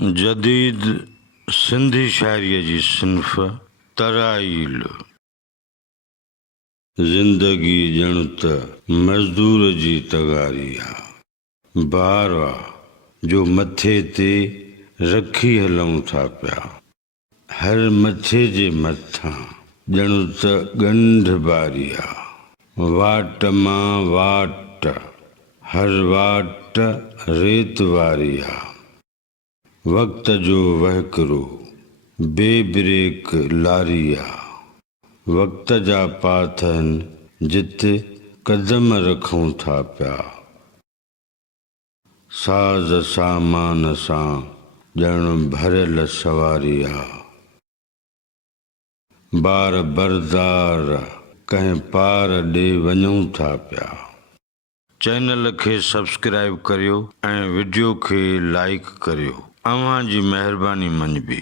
जदीद सिंधी शाइरीअ जी सिन्फ़ तराइल। ज़िंदगी ॼण त मज़दूर जी तगारी आहे, बार आहे जो मथे ते रखी हलूं था पिया। हर मथे जे मथां ॼण त ॻंढ बारी आहे, वाट मां वाट, हर वाट रेत वारी आहे। वक़्त जो वहकिरो बेब्रेक लारी आहे, वक़्त जा पाथ आहिनि जिते कदम रखूं था पिया। साज़ सामान सां ॼण भरियल सवारी आहे, बार बरदार कंहिं पार ॾे वञूं था पिया। चैनल खे सब्सक्राइब करियो ऐं वीडियो खे लाइक करियो। अव्हां जी महिरबानी मंझि बि।